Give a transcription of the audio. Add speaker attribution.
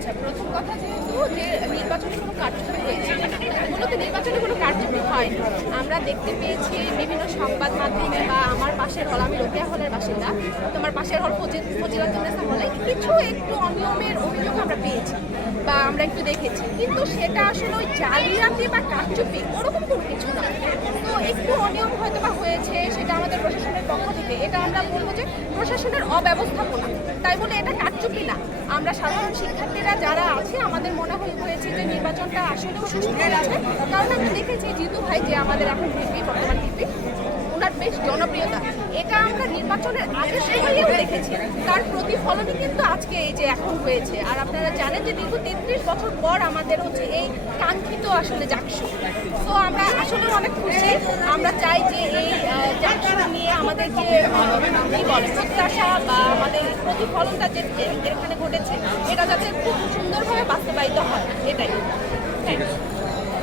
Speaker 1: আচ্ছা প্রথম কথা যেহেতু যে নির্বাচনে কোনো কারচুপি হয়েছে মূলত নির্বাচনে কোনো কারচুপি হয়নি। আমরা দেখতে পেয়েছি বিভিন্ন সংবাদ মাধ্যমে বা আমার পাশের হল, আমি রোকেয়া হলের বাসিন্দা, তোমার পাশের হল ফজিল ফজিলাতুন্নেসা হলে কিছু একটু অনিয়মের অভিযোগ আমরা পেয়েছি বা আমরা একটু দেখেছি। কিন্তু সেটা আসলে ওই জালিয়াতি বা কারচুপি ওরকম কোনো কিছু না। তো একটু অনিয়ম হয়তো বা হয়েছে, সেটা আমাদের প্রশাসনের পক্ষ থেকে, এটা আমরা বলব যে প্রশাসনের অব্যবস্থাপনা। তাই বলে এটা আমরা সাধারণ শিক্ষার্থীরা যারা আছে, আমাদের মনে হয় হয়েছে যে নির্বাচনটা আসলেও সুষ্ঠু আছে। কারণ আমরা দেখেছি জিতু ভাই যে আমাদের এখন ভিপি বর্তমান ভিপি ওনার বেশ জনপ্রিয়তা। এটা আমরা নির্বাচনের আগের সময়েও দেখেছি। তার প্রতিফলনই কিন্তু আজকে এই যে এখন হয়েছে। আর আপনারা জানেন যে দীর্ঘ তেত্রিশ বছর পর আমাদের হচ্ছে এই কাঙ্ক্ষিত আসলে জাকসু তো আমরা আসলে অনেক খুশি। আমরা চাই যে এই আমাদের যে বা আমাদের প্রতিফলনটা যে এখানে ঘটেছে, এটা যাতে খুব সুন্দরভাবে বাস্তবায়িত হয়, এটাই।